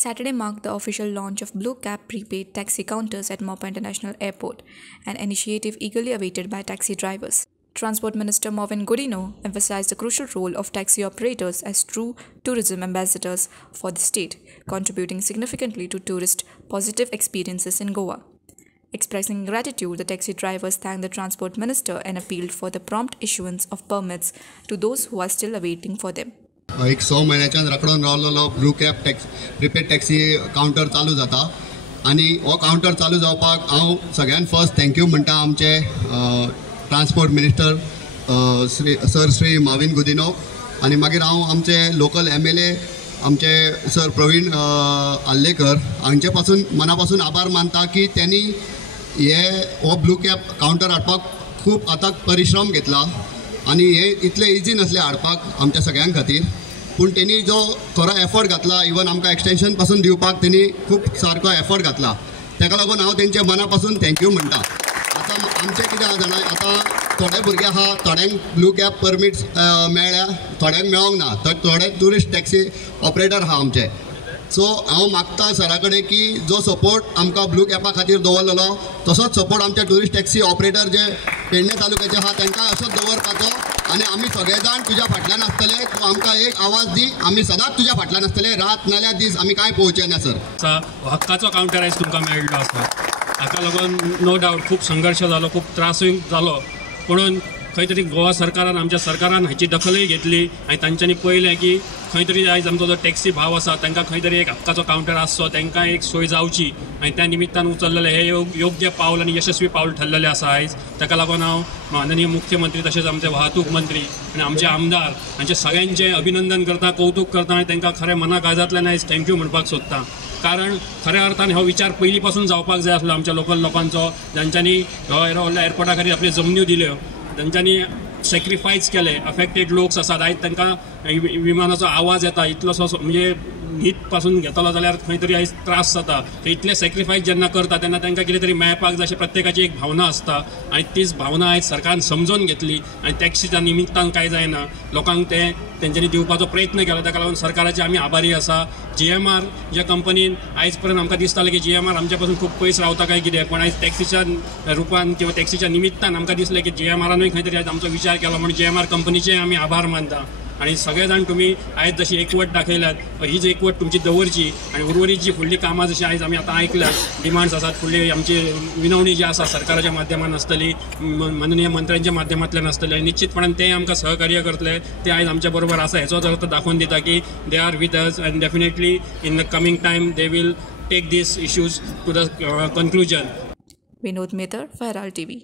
Saturday marked the official launch of Blue Cap prepaid taxi counters at Mopa International Airport, an initiative eagerly awaited by taxi drivers. Transport Minister Marvin Godino emphasized the crucial role of taxi operators as true tourism ambassadors for the state, contributing significantly to tourist positive experiences in Goa. Expressing gratitude, the taxi drivers thanked the Transport Minister and appealed for the prompt issuance of permits to those who are still awaiting for them. एक 6 म्हयन्याच्यान रखडून रावलेलो blue cap prepaid taxi counter चालू जाता आनी हो counter चालू जावपाक हांव सगळ्यान फर्स्ट थँक्यू म्हणटा आमचे ट्रान्सपोर्ट मिनिस्टर श्री माविन गुदिनो आनी मागीर हांव आमचे लोकल MLA आमचे सर प्रवीण आल्लेकर हांचे पासून मना पासून आभार मानता की त्यांनी हो ब्लू कॅप कावंटर हाडपाक खूब आतां परिश्रम घेतला आनी हे इतले इजी नसले हाडपाक आमच्या सगळ्यां खातीर पूण तेणी जो खरो एफर्ट घातला इवन आमकां एक्सटेंशन पासून दिवपाक तेणी खूब सारको एफर्ट घातला ताका लागून हांव तेंचे मना पासून थँक्यू म्हणटा. आतां आमचें कितें आसा जाणां आतां थोडे भुरगे आहा थोड्यांक ब्लू कॅप परमिट्स मेळ्ळ्या थोड्यांक मेळोंक ना तर थोडे ट्युरिस्ट टॅक्सी ऑपरेटर आहा आमचे. सो हांव मागता सरा कडेन की जो सपोर्ट आमकां ब्लू कॅपा खातीर दवरलेलो तसोच सपोर्ट आमच्या ट्युरिस्ट टॅक्सी ऑपरेटर जे पेडणे तालुक्याचे आहा तांकां असोच दवरपाचो आनी आमी सगळे जाण तुज्या फाटल्यान आसतले. तूं आमकां एक आवाज दी आमी सदांच तुज्या फाटल्यान आसतले रात नाल्यार दीस आमी कांय पळोवचे ना सर. हक्काचो कावंटर आयज तुमकां मेळ्ळो आसा हाका लागून नो डावट खूब संघर्श जालो खूब त्रासूय जालो पुणून खंय तरी गोवा सरकारान आमच्या सरकारान हाची दखलय घेतली आनी तांच्यांनी पळयलें की खंय तरी आयज आमचो जो टॅक्सी भाव आसा तांकां खंय तरी एक हक्काचो कावंटर आसचो तांकां एक सोय जावची आनी त्या निमित्तान उचललेले हे योग्य पावल आनी यशस्वी पावल ठरलेलें आसा आयज. ताका लागून हांव माननीय मुख्यमंत्री तशेंच आमचे वाहतूक मंत्री आनी आमचे आमदार हांचे सगळ्यांचें अभिनंदन करता कौतुक करता आनी तांकां खरें मना काळजांतल्यान आयज थँक्यू म्हणपाक सोदता. कारण खऱ्या अर्थान हो विचार पयलीं पासून जावपाक जाय आसलो आमच्या लोकल लोकांचो जांच्यांनी ह्या व्हडल्या एअरपोर्टा खातीर आपल्यो जमन्यो दिल्यो तांच्यांनी सॅक्रिफायस केले अफेक्टेड लोक्स आसात आयज तांकां विमानाचो आवाज येता इतलोसो म्हणजे न्हीद पासून घेतलो जाल्यार खंय तरी आयज त्रास जाता इतले सॅक्रिफायस जेन्ना करता तेन्ना तांकां कितें तरी मेळपाक जाय अशी प्रत्येकाची एक भावना आसता आनी तीच भावना आयज सरकारान समजून घेतली आनी टॅक्सीच्या निमित्तान कांय जायना लोकांक ते तेंच्यांनी दिवपाचो प्रयत्न केलो. ताका लागून सरकाराचे आमी आभारी आसा. GMR ज्या कंपनीन आयज पर्यंत आमकां दिसतालें की GMR आमच्या पासून खूब पयस रावता काय कितें पण आयज टॅक्सीच्या रुपान किंवा टॅक्सीच्या निमित्तान आमकां दिसलें की GMRनूय खंय तरी आयज आमचो विचार केलो म्हणून GMR कंपनीचे आमी आभार मानता. आणि सगळे जाण तुम्ही आयज जशी एकवट दाखयल्यात हीच एकवट तुमची दवरची आणि उर्वरित जी फुडली कामां जशी आयज आमी आतां आयकल्यात डिमांड्स आसात फुडली आमची विनवणी जी आसा सरकाराच्या माध्यमान आसतली माननीय मंत्र्यांच्या माध्यमांतल्यान आसतली आनी निश्चितपणान ते आमकां सहकार्य करतले ते आयज आमच्या बरोबर आसा हेचोच अर्थ दाखोवन दिता की they are with us and definitely in the coming time they will take these issues to the conclusion. Vinod Mehtar, फहराल TV.